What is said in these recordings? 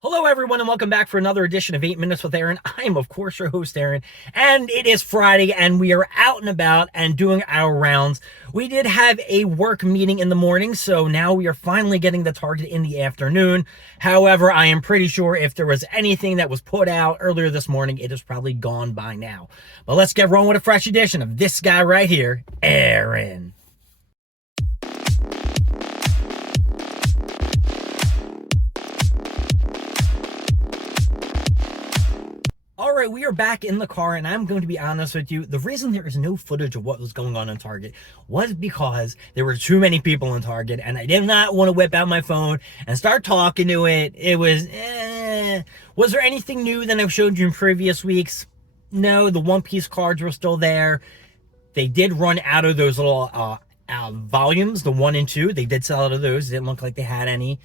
Hello, everyone, and welcome back for another edition of 8 Minutes with Aaron. I'm, of course, your host, Aaron, and it is Friday, and we are out and about and doing our rounds. We did have a work meeting in the morning, so now we are finally getting the target in the afternoon. However, I am pretty sure if there was anything that was put out earlier this morning, it is probably gone by now. But let's get rolling with a fresh edition of this guy right here, Aaron. All right, we are back in the car, and I'm going to be honest with you. The reason there is no footage of what was going on in Target was because there were too many people in Target, and I did not want to whip out my phone and start talking to it. It was, Was there anything new than I've showed you in previous weeks? No, the One Piece cards were still there. They did run out of those little volumes, the 1 and 2. They did sell out of those. It didn't look like they had any.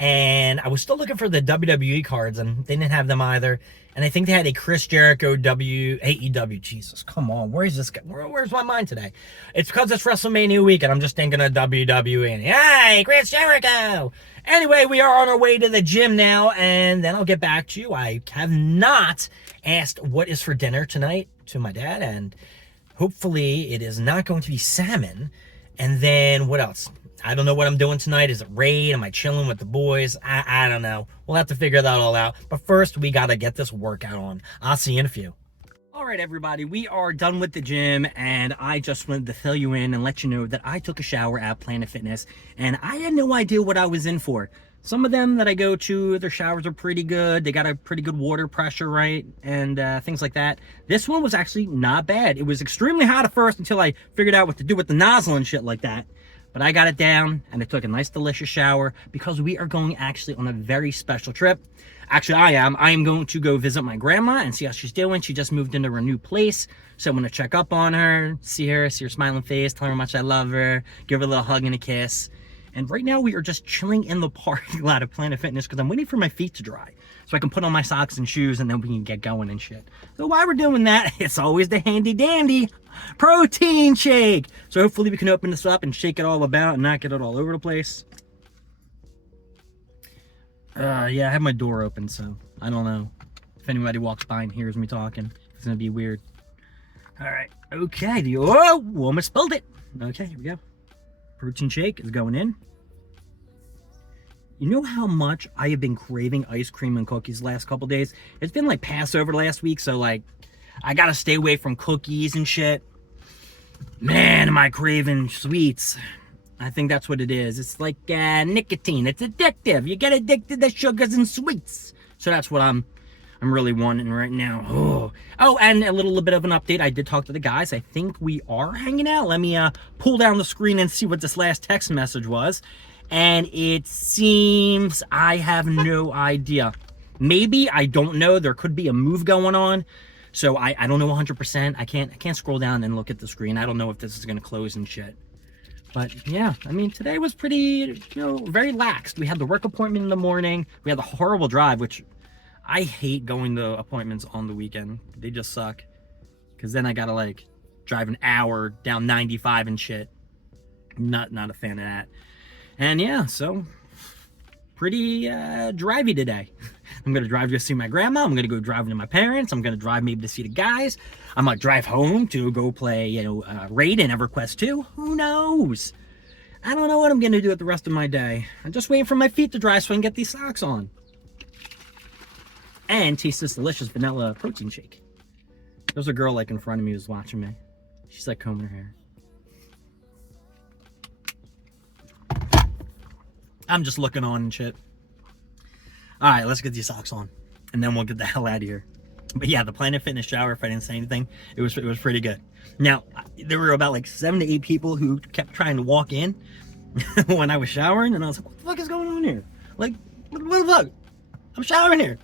And I was still looking for the WWE cards, and they didn't have them either. And I think they had a Chris Jericho AEW. Jesus, come on. Where's this guy? Where's my mind today? It's because it's WrestleMania week, and I'm just thinking of WWE. And, hey, Chris Jericho! Anyway, we are on our way to the gym now, and then I'll get back to you. I have not asked what is for dinner tonight to my dad, and hopefully it is not going to be salmon. And then what else? I don't know what I'm doing tonight. Is it raid? Am I chilling with the boys? I don't know. We'll have to figure that all out. But first, we got to get this workout on. I'll see you in a few. All right, everybody. We are done with the gym, and I just wanted to fill you in and let you know that I took a shower at Planet Fitness, and I had no idea what I was in for. Some of them that I go to, their showers are pretty good. They got a pretty good water pressure, right? And things like that. This one was actually not bad. It was extremely hot at first until I figured out what to do with the nozzle and shit like that. But I got it down, and I took a nice, delicious shower because we are going actually on a very special trip. Actually, I am going to go visit my grandma and see how she's doing. She just moved into her new place, so I'm going to check up on her, see her smiling face, tell her how much I love her, give her a little hug and a kiss. And right now, we are just chilling in the parking lot of Planet Fitness because I'm waiting for my feet to dry so I can put on my socks and shoes, and then we can get going and shit. So while we're doing that, it's always the handy dandy protein shake. So hopefully we can open this up and shake it all about and not get it all over the place. Yeah, I have my door open, so I don't know if anybody walks by and hears me talking. It's gonna be weird. All right, okay. Oh, almost spilled it. Okay, here we go. Protein shake is going in. You know how much I have been craving ice cream and cookies the last couple days? It's been like Passover last week, so like I gotta stay away from cookies and shit. Man, am I craving sweets. I think that's what it is. It's like nicotine. It's addictive. You get addicted to sugars and sweets. So that's what I'm really wanting right now. Oh, and a little bit of an update. I did talk to the guys. I think we are hanging out. Let me pull down the screen and see what this last text message was. And it seems I have no idea. Maybe, I don't know. There could be a move going on. So I don't know 100%. I can't scroll down and look at the screen. I don't know if this is going to close and shit. But yeah, I mean, today was pretty, very laxed. We had the work appointment in the morning. We had the horrible drive, which I hate going to appointments on the weekend. They just suck. Because then I got to like drive an hour down 95 and shit. Not a fan of that. And yeah, so pretty drivey today. I'm going to drive to go see my grandma. I'm going to go driving to my parents. I'm going to drive maybe to see the guys. I might drive home to go play, Raid and EverQuest 2. Who knows? I don't know what I'm going to do with the rest of my day. I'm just waiting for my feet to dry so I can get these socks on. And taste this delicious vanilla protein shake. There's a girl like in front of me who's watching me. She's like combing her hair. I'm just looking on and shit. All right, let's get these socks on, and then we'll get the hell out of here. But yeah, the Planet Fitness shower, if I didn't say anything, it was pretty good. Now, there were about like 7 to 8 people who kept trying to walk in when I was showering, and I was like, what the fuck is going on here? Like, what the fuck? I'm showering here.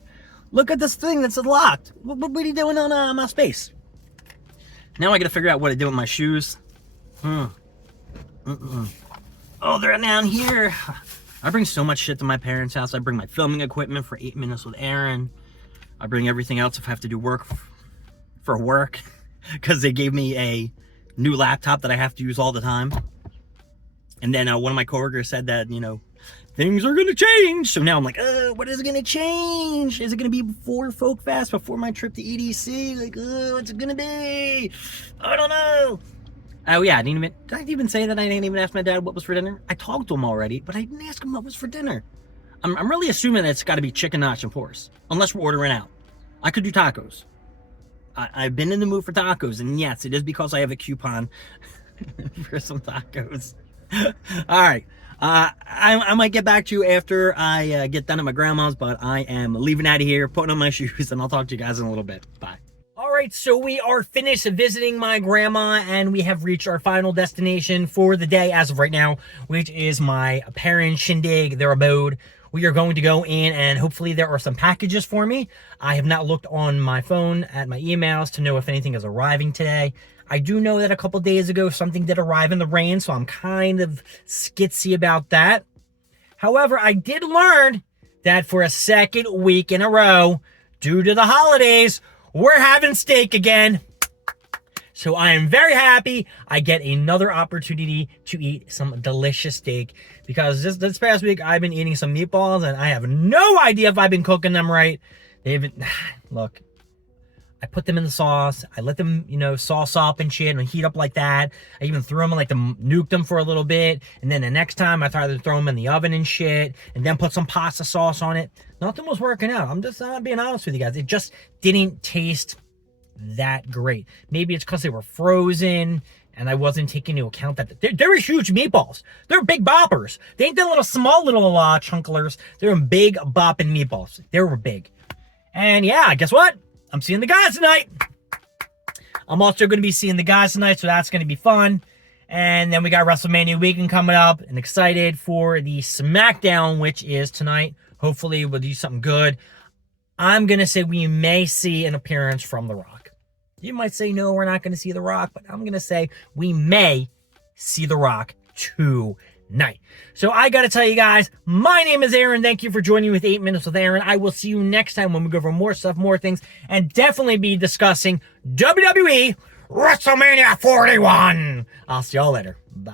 Look at this thing that's locked. What are you doing on my space? Now I gotta figure out what to do with my shoes. Oh, they're down here. I bring so much shit to my parents' house. I bring my filming equipment for 8 Minutes with Aaron. I bring everything else if I have to do work for work. Because they gave me a new laptop that I have to use all the time. And then one of my coworkers said that, things are gonna change. So now I'm like, what is gonna change? Is it gonna be before Folk Fest, before my trip to EDC? Like, what's it gonna be? I don't know. Oh yeah, did I even say that I didn't even ask my dad what was for dinner? I talked to him already, but I didn't ask him what was for dinner. I'm really assuming that it's got to be chicken nachos, unless we're ordering out. I could do tacos. I've been in the mood for tacos, and yes, it is because I have a coupon for some tacos. All right. I might get back to you after I get done at my grandma's, but I am leaving out of here, putting on my shoes, and I'll talk to you guys in a little bit. Bye. All right, so we are finished visiting my grandma, and we have reached our final destination for the day as of right now, which is my parents' shindig, their abode. We are going to go in, and hopefully there are some packages for me. I have not looked on my phone at my emails to know if anything is arriving today. I do know that a couple days ago, something did arrive in the rain, so I'm kind of skitsy about that. However, I did learn that for a second week in a row, due to the holidays, we're having steak again. So I am very happy I get another opportunity to eat some delicious steak, because this past week I've been eating some meatballs and I have no idea if I've been cooking them right. Look, I put them in the sauce. I let them, sauce up and shit and heat up like that. I even threw them in, nuked them for a little bit. And then the next time I tried to throw them in the oven and shit, and then put some pasta sauce on it. Nothing was working out. I'm just not being honest with you guys. It just didn't taste that great. Maybe it's because they were frozen and I wasn't taking into account that they're huge meatballs. They're big boppers. They ain't the small little chunklers. They're big bopping meatballs. They were big. And yeah, guess what? I'm seeing the guys tonight. I'm also going to be seeing the guys tonight, so that's going to be fun. And then we got WrestleMania weekend coming up, and excited for the SmackDown, which is tonight. Hopefully we'll do something good. I'm going to say we may see an appearance from The Rock. You might say, no, we're not going to see The Rock, but I'm going to say we may see The Rock tonight. So I got to tell you guys, my name is Aaron. Thank you for joining me with 8 Minutes with Aaron. I will see you next time when we go over more stuff, more things, and definitely be discussing WWE WrestleMania 41. I'll see y'all later. Bye.